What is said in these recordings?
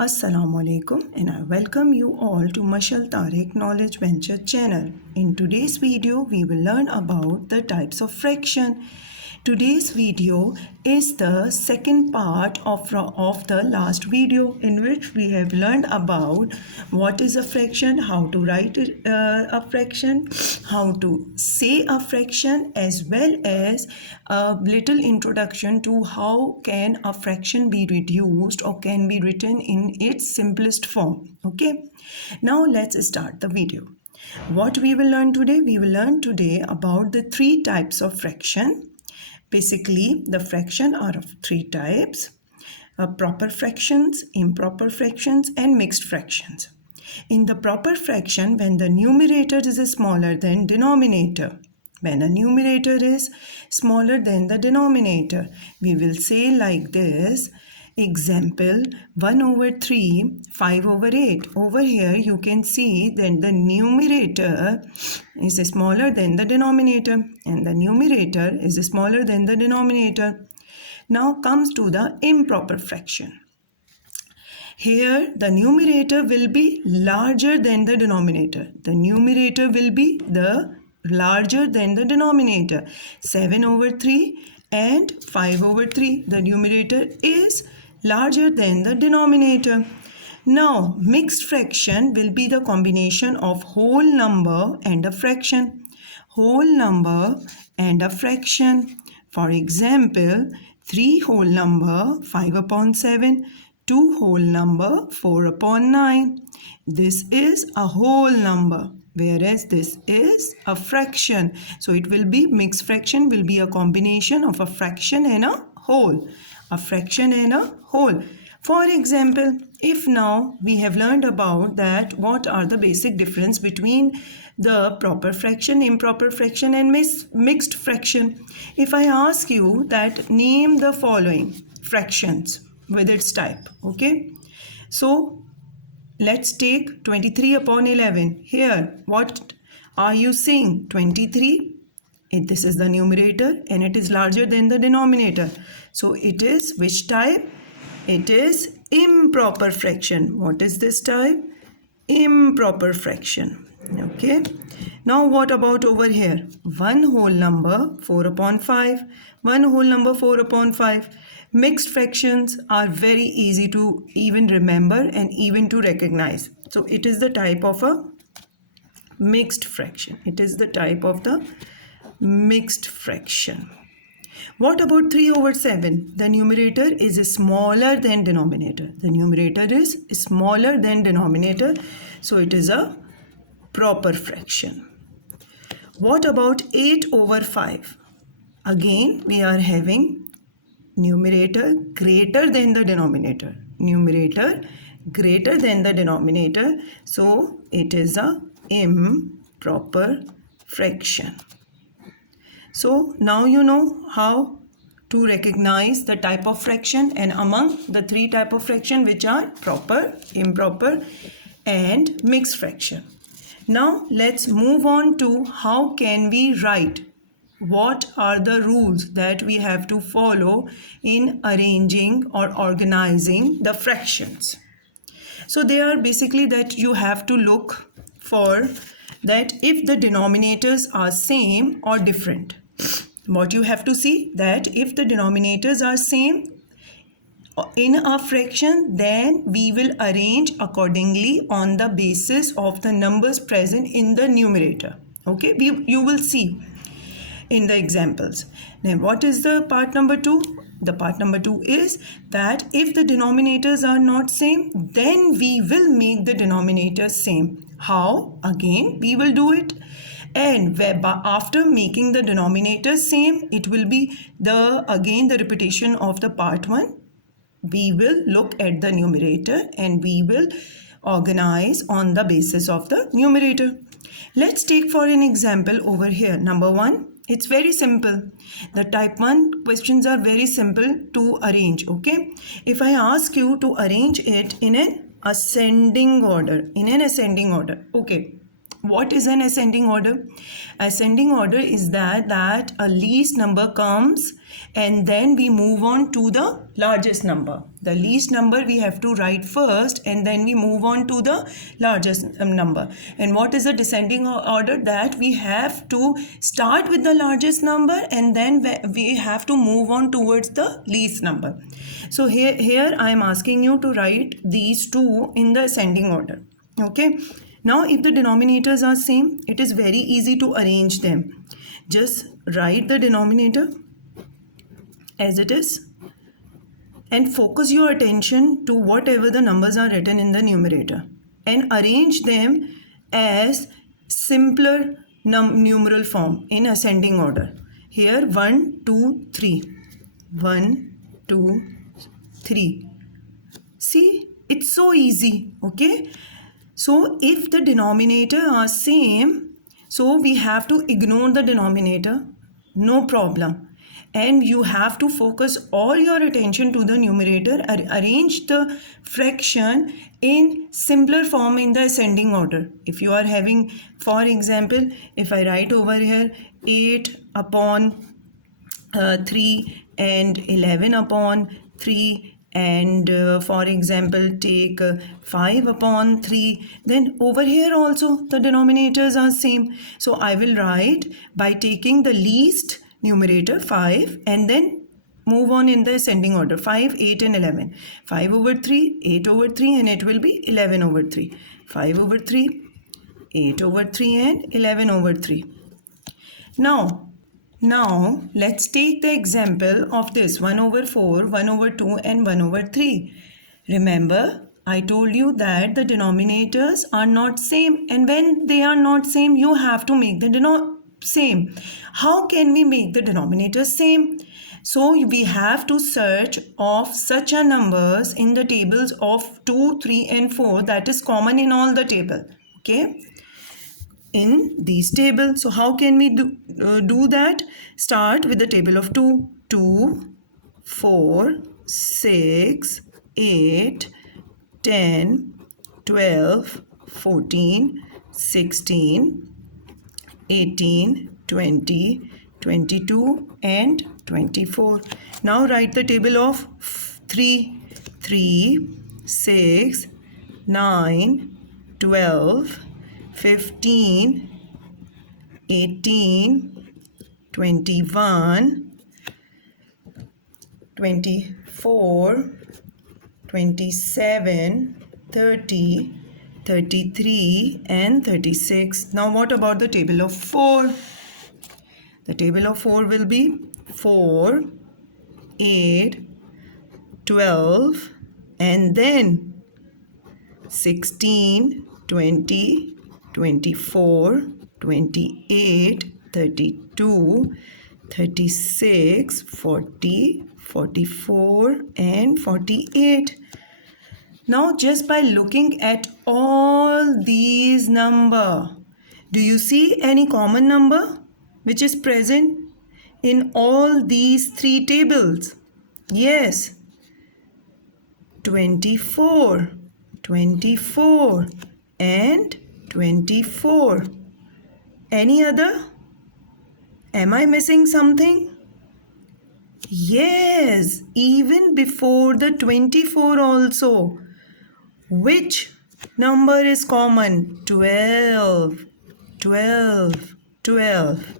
Assalamu alaikum and I welcome you all to Mashal Tariq Knowledge Venture channel. In today's video, we will learn about the types of fraction. Today's video is the second part of the last video in which we have learned about what is a fraction, how to write a fraction, how to say a fraction, as well as a little introduction to how can a fraction be reduced or can be written in its simplest form. Okay, now let's start the video. What we will learn today? We will learn today about the three types of fraction. Basically, the fraction are of three types: proper fractions, improper fractions, and mixed fractions. In the proper fraction, when the numerator is smaller than denominator, when a numerator is smaller than the denominator, we will say like this. Example 1 over 3, 5 over 8. Over here you can see that the numerator is smaller than the denominator and the numerator is smaller than the denominator. Now comes to the improper fraction. Here the numerator will be larger than the denominator. The numerator will be the larger than the denominator. 7 over 3 and 5 over 3. The numerator is larger than the denominator. Now, mixed fraction will be the combination of whole number and a fraction. Whole number and a fraction. For example, 3 whole number 5 upon 7, 2 whole number 4 upon 9. This is a whole number, whereas this is a fraction. So it will be mixed fraction will be a combination of a fraction and a whole. A fraction and a whole. For example, if now we have learned about that what are the basic difference between the proper fraction, improper fraction and mixed fraction. If I ask you that name the following fractions with its type, okay? So let's take 23 upon 11. Here, what are you seeing? 23. This is the numerator and it is larger than the denominator. So it is which type? It is improper fraction. What is this type? Improper fraction. Okay. Now what about over here? 1 whole number 4 upon 5. 1 whole number 4 upon 5. Mixed fractions are very easy to even remember and even to recognize. So it is the type of a mixed fraction. It is the type of the mixed fraction. What about 3 over 7? The numerator is smaller than denominator. The numerator is smaller than denominator. So it is a proper fraction. What about 8 over 5? Again, we are having numerator greater than the denominator. Numerator greater than the denominator. So it is a improper fraction. So now you know how to recognize the type of fraction and among the three type of fraction which are proper, improper and mixed fraction. Now let's move on to how can we write. What are the rules that we have to follow in arranging or organizing the fractions? So they are basically that you have to look for that if the denominators are same or different. What you have to see that if the denominators are same in a fraction, then we will arrange accordingly on the basis of the numbers present in the numerator. Okay, you will see in the examples. Now what is the part number 2? The part number 2 is that if the denominators are not same, then we will make the denominators same. How? Again, we will do it. And after making the denominators same, it will be the repetition of the part 1. We will look at the numerator and we will organize on the basis of the numerator. Let's take for an example over here. Number 1. It's very simple. The type 1 questions are very simple to arrange. Okay. If I ask you to arrange it in an ascending order. Okay. What is an ascending order? Ascending order is that a least number comes and then we move on to the largest number. The least number we have to write first and then we move on to the largest number. And what is a descending order? That we have to start with the largest number and then we have to move on towards the least number. So here I am asking you to write these two in the ascending order. Okay. Now, if the denominators are same, it is very easy to arrange them. Just write the denominator as it is and focus your attention to whatever the numbers are written in the numerator and arrange them as simpler numeral form in ascending order. Here 1, 2, 3. 1, 2, 3. See, it's so easy, okay? So if the denominator are same, so we have to ignore the denominator, no problem. And you have to focus all your attention to the numerator, arrange the fraction in simpler form in the ascending order. If you are having, for example, if I write over here 8 upon 3 and 11 upon 3, and for example take 5 upon 3, then over here also the denominators are same. So I will write by taking the least numerator 5 and then move on in the ascending order 5, 8 and 11. 5 over 3, 8 over 3 and it will be 11 over 3. 5 over 3, 8 over 3 and 11 over 3. Now, let's take the example of this 1 over 4, 1 over 2 and 1 over 3. Remember, I told you that the denominators are not same, and when they are not same, you have to make the same. How can we make the denominators same? So we have to search of such a numbers in the tables of 2, 3 and 4 that is common in all the table. Okay. In these tables. So how can we do that? Start with the table of 2. 2, 4, 6, 8, 10, 12, 14, 16, 18, 20, 22 and 24. Now write the table of 3. 3, 6, 9, 12, 15, 18, 21, 24, 27, 30, 33 and 36. Now what about the table of 4? The table of 4 will be 4, 8, 12 and then 16, 20, 24, 28, 32, 36, 40, 44 and 48. Now just by looking at all these numbers, do you see any common number which is present in all these three tables? Yes, 24, 24 and 24. Any other? Am I missing something? Yes, even before the 24 also. Which number is common? 12, 12, 12.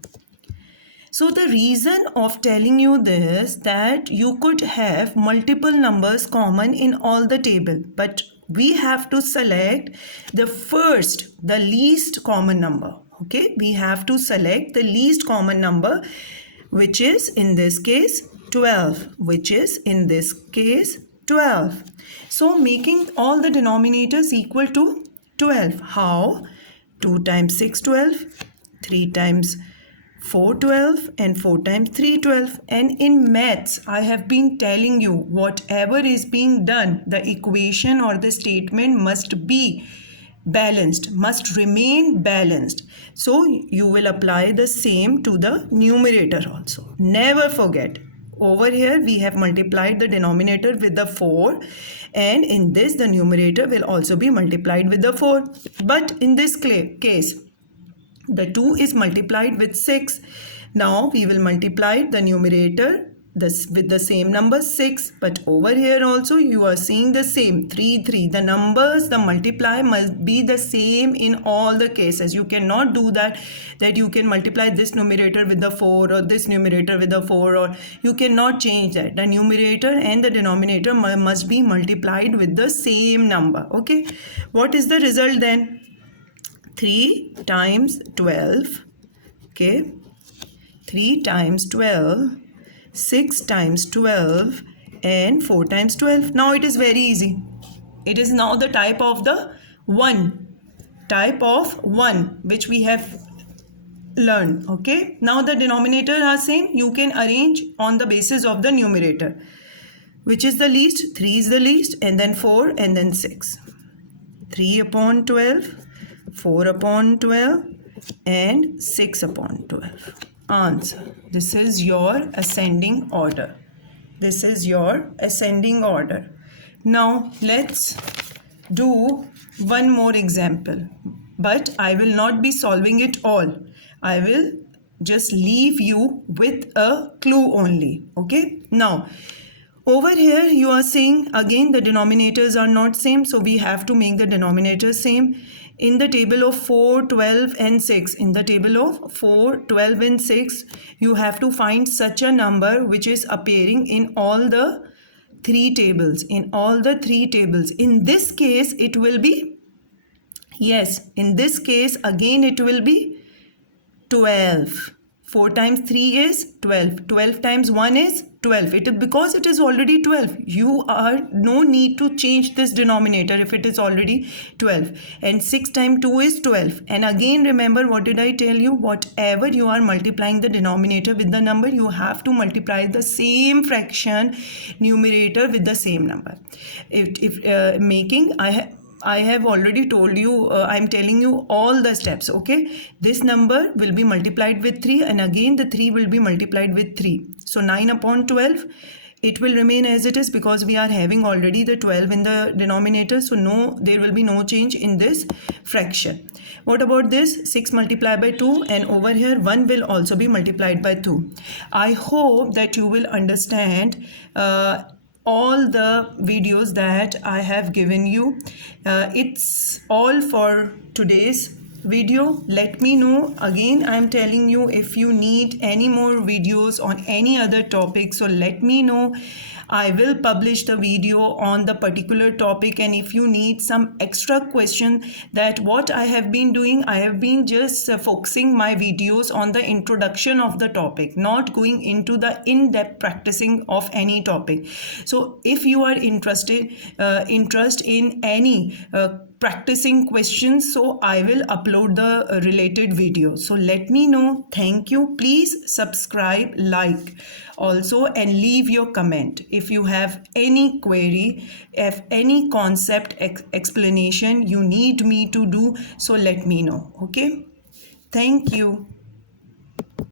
So the reason of telling you this, that you could have multiple numbers common in all the table, but we have to select the first, the least common number. Okay, we have to select the least common number, which is in this case 12, which is in this case 12. So making all the denominators equal to 12. How? 2 times 6, 12, 3 times 4, 12 and 4 times 3, 12. And in maths, I have been telling you, whatever is being done, the equation or the statement must be balanced, must remain balanced. So you will apply the same to the numerator also. Never forget, over here we have multiplied the denominator with the 4, and in this the numerator will also be multiplied with the 4. But in this case, The 2 is multiplied with 6. Now we will multiply the numerator with the same number 6, but over here also you are seeing the same 3 3. The numbers, the multiply must be the same in all the cases. You cannot do that you can multiply this numerator with the 4 or this numerator with the 4, or you cannot change that. The numerator and the denominator must be multiplied with the same number. Okay, what is the result then? 3 times 12, okay, 3 times 12, 6 times 12, and 4 times 12. Now it is very easy. It is now the type of 1 which we have learned. Okay, now the denominator are same. You can arrange on the basis of the numerator. Which is the least? 3 is the least, and then 4, and then 6. 3 upon 12, 4 upon 12, and 6 upon 12. Answer. This is your ascending order. This is your ascending order. Now let's do one more example. But I will not be solving it all. I will just leave you with a clue only. Okay. Now, over here you are saying again the denominators are not same, so we have to make the denominator same. In the table of 4, 12 and 6, in the table of 4, 12 and 6, you have to find such a number which is appearing in all the 3 tables. In all the 3 tables. In this case it will be, yes, in this case again it will be 12. 4 times 3 is 12. 12 times 1 is 12. It is because it is already 12. You are no need to change this denominator if it is already 12. And 6 times 2 is 12. And again remember, what did I tell you? Whatever you are multiplying the denominator with the number, you have to multiply the same fraction numerator with the same number. I have already told you, I'm telling you all the steps, okay? This number will be multiplied with 3, and again the 3 will be multiplied with 3. So 9 upon 12, it will remain as it is because we are having already the 12 in the denominator. So no, there will be no change in this fraction. What about this? 6 multiplied by 2, and over here 1 will also be multiplied by 2. I hope that you will understand all the videos that I have given you. It's all for today's video. Let me know. Again, I'm telling you, if you need any more videos on any other topic, so let me know. I will publish the video on the particular topic, and if you need some extra question that what I have been doing, I have been just focusing my videos on the introduction of the topic, not going into the in-depth practicing of any topic. So if you are interested in any practicing questions, so I will upload the related video. So let me know. Thank you. Please subscribe, like also, and leave your comment if you have any query, if any concept explanation you need me to do, so let me know. Okay, thank you.